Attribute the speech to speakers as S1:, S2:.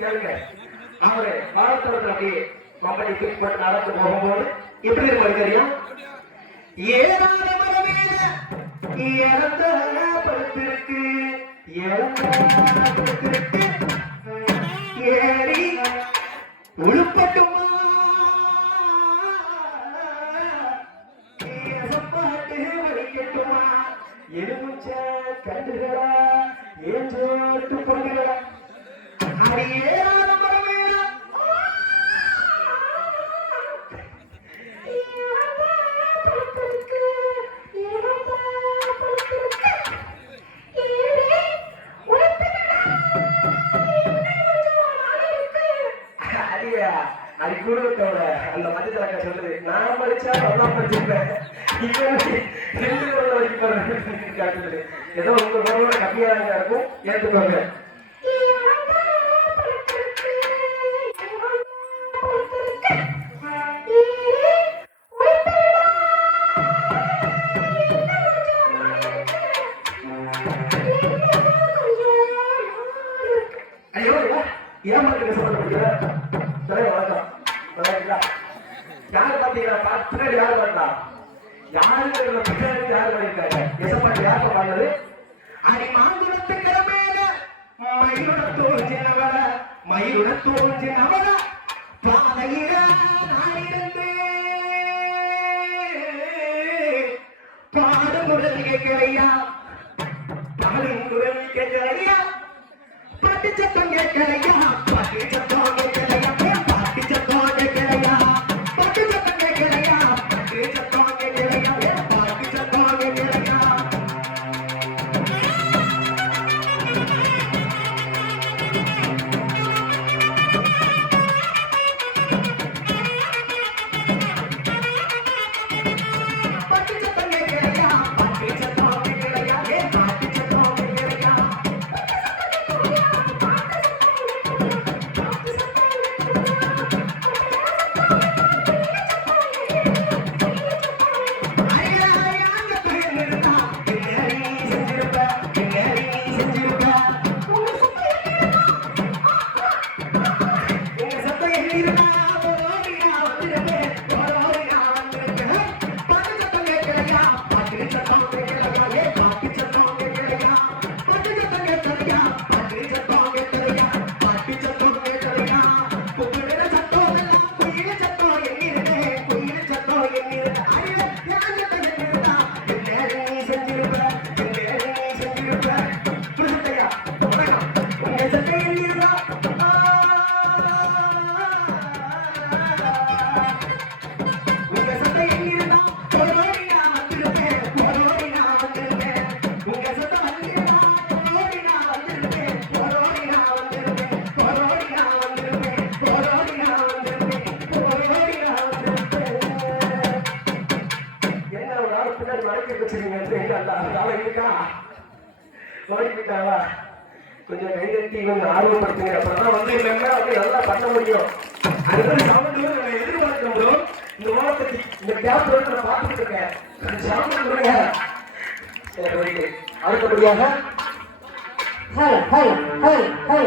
S1: கேளுங்க. நம்முடைய மரத்தோடு அப்படியே மம்பளி நடந்து போகும்போது எப்படி உங்களுக்கு தெரியும்? ஏழாவது படுத்திருக்கு. படுத்திருக்கு. ஏறி உழுப்பட்டுமா? எலும்பு அது குடும்பத்தோட அந்த மஞ்சள் சொல்றது நான் படிச்சா நல்லா படிச்சிருப்பேன் இப்போ ரெண்டு குரல் வரைக்கும் போறேன். காட்டுது ஏதோ உங்க குரலோட கம்மியா இருக்கும்? ஏற்றுக்கோங்க ஐயோ ஏமாத்துக்கு சொல்லப்படுகிற தலைவர் வணக்கம் யார் பாத்தீங்களா? பின்னாடி யார் பண்ணா யாருங்கிறத பின்னாடி யார் பண்ணிருக்காங்க எசப்பாட்டு யார் பண்ணது அடி மாங்குளத்து கிழமையில மயிலுட தோஞ்சினவள மயிலுட தோஞ்சினவள பாதையில நாயிருந்து பாடுமுறை கேட்கலையா? ஓடிக்கிட்டாங்களா கொஞ்சம் கைதட்டி கொஞ்சம் ஆர்வப்படுத்துங்க. தான் வந்து இல்லைன்னா அப்படி நல்லா பண்ண முடியும். அதுதான் சாமந்தியும் நம்ம இந்த ஓரத்தை இந்த கேப் நான் பார்த்துட்டு இருக்கேன். சாமந்தி கொடுங்க அடுத்தபடியாக. ஹோ ஹோ ஹோ ஹோ.